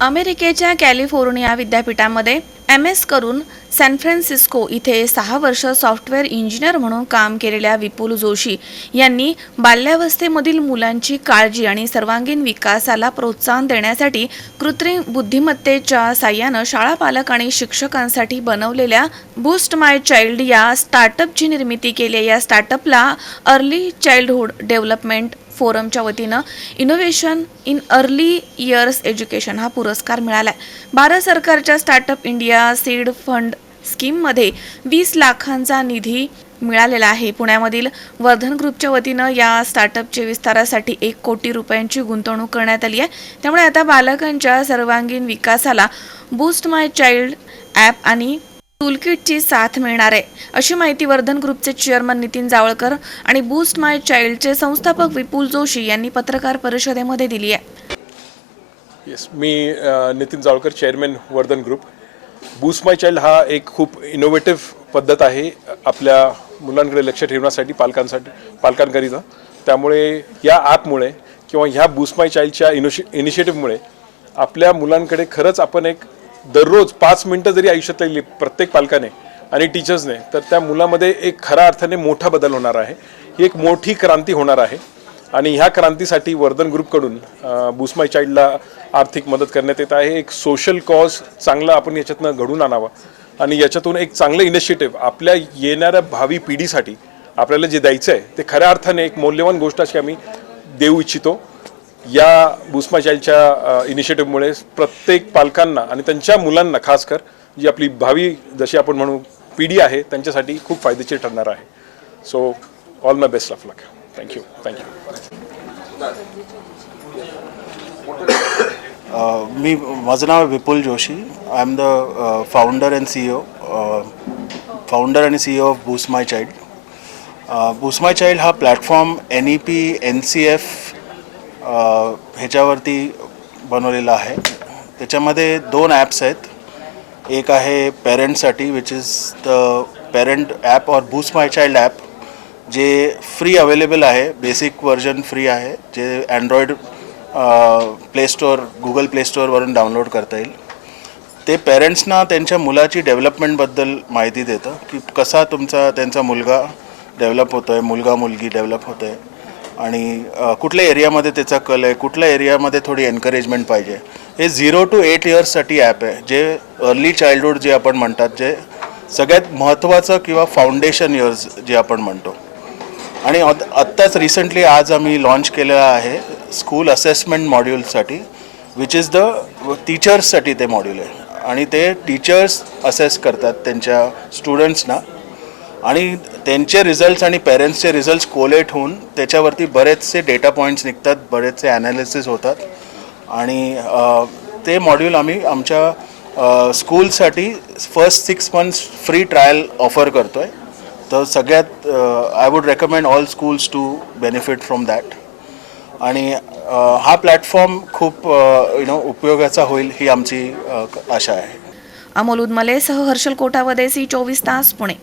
अमेरिकेच्या कॅलिफोर्निया विद्यापीठामध्ये M S करून सॅन फ्रान्सिस्को इथे सहा वर्ष सॉफ्टवेअर इंजिनियर म्हणून काम केलेल्या विपुल जोशी यांनी बाल्यावस्थेमधील मुलांची काळजी आणि सर्वांगीण विकासाला प्रोत्साहन देण्यासाठी कृत्रिम बुद्धिमत्तेच्या साह्यानं शाळा पालक आणि शिक्षकांसाठी बनवलेल्या बूस्ट माय चाइल्ड या स्टार्टअपची निर्मिती केली या स्टार्टअपला अर्ली चाइल्डहुड डेव्हलपमेंट फोरमच्या वतीनं innovation in early years education हा पुरस्कार मिळाला आहे भारत सरकारच्या स्टार्टअप इंडिया सीड फंड स्कीममध्ये वीस लाखांचा निधी मिळालेला आहे. पुण्यामधील वर्धन ग्रुपच्या वतीनं या स्टार्टअपच्या विस्तारासाठी एक कोटी रुपयांची गुंतवणूक करण्यात आली आहे. त्यामुळे आता बालकांच्या सर्वांगीण विकासाला बूस्ट माय चाइल्ड ॲप आणि टूलकिटची साथ मिळणार आहे. अशी माहिती वर्धन ग्रुपचे चेअरमन नितीन जावळकर आणि बूस्ट माय चाइल्डचे संस्थापक विपुल जोशी यांनी पत्रकार परिषदेमध्ये दिली आहे. Yes me Nitin Jawalkar chairman Vardhan group. Boost my child हा एक खूप इनोव्हेटिव्ह पद्धत आहे आपल्या मुलांकडे लक्ष ठेवण्यासाठी पालकांसाठी पालकांकरिता. त्यामुळे या ॲपमुळे किंवा ह्या बूस्ट माय चाइल्डच्या इनोशि इनिशिएटिव्हमुळे आपल्या मुलांकडे खरंच आपण एक दररोज पाच मिनटं जरी आयुष्यात लागली प्रत्येक पालकाने आणि टीचर्सने तर त्या मुलामध्ये एक खऱ्या अर्थाने मोठा बदल होणार आहे. ही एक मोठी क्रांती होणार आहे. आणि ह्या क्रांतीसाठी वर्धन ग्रुपकडून बुसमाय चाइल्डला आर्थिक मदत करण्यात येत आहे. एक सोशल कॉज चांगला आपण याच्यातनं घडून आणावा. आणि याच्यातून एक चांगलं इनिशिएटिव्ह आपल्या येणाऱ्या भावी पिढीसाठी आपल्याला जे द्यायचं आहे ते खऱ्या अर्थाने एक मौल्यवान गोष्ट अशी आम्ही देऊ इच्छितो. या बुस्मा इनिशिएटिव्हमुळे प्रत्येक पालकांना आणि त्यांच्या मुलांना खास कर जी आपली भावी जशी आपण म्हणू पिढी आहे त्यांच्यासाठी खूप फायदेशीर ठरणार आहे. So all my best of luck thank you thank you मी माझं नाव आहे Vipul Joshi. I am the founder and C O founder आणि C of boost my child boost my child हा platform N E P N C F ह्याच्यावरती बनवलेला आहे. त्याच्यामध्ये दोन ॲप्स आहेत. एक आहे पेरेंट्ससाठी which is the parent app और बूस्ट माय चाइल्ड ॲप जे फ्री अवेलेबल आहे. बेसिक व्हर्जन फ्री आहे जे Android play store Google play स्टोअरवरून download करता येईल. ते पेरेंट्सना त्यांच्या मुलाची डेव्हलपमेंटबद्दल माहिती देतं की कसा तुमचा त्यांचा मुलगा डेव्हलप होतो आहे मुलगा मुलगी डेव्हलप होत आहे आणि कुठल्या एरियामध्ये त्याचा कल आहे कुठल्या एरियामध्ये थोडी एनकरेजमेंट पाहिजे. हे झिरो टू एट इयर्ससाठी ॲप आहे जे अर्ली चाइल्डहूड जे आपण म्हणतात जे सगळ्यात महत्त्वाचं किंवा फाउंडेशन इयर्स जे आपण म्हणतो. आणि आत्ताच रिसेंटली आज आम्ही लॉन्च केलेलं आहे स्कूल असेसमेंट मॉड्यूलसाठी विच इज द टीचर्ससाठी ते मॉड्यूल आहे. आणि ते टीचर्स असेस करतात त्यांच्या स्टुडंट्सना आणि त्यांचे रिझल्ट्स आणि पेरेंट्सचे रिझल्ट्स कोलेट होऊन त्याच्यावरती बरेचसे डेटा पॉईंट्स निघतात बरेचसे ॲनालिसिस होतात. आणि ते मॉड्यूल आम्ही आमच्या स्कूलसाठी first six months free trial offer करतो आहे तर सगळ्यात I would recommend all schools to benefit from that आणि हा प्लॅटफॉर्म खूप यु नो उपयोगाचा होईल ही आमची आशा आहे. अमोल उदमले सह हर्षल कोठावदे सी चोवीस तास पुणे.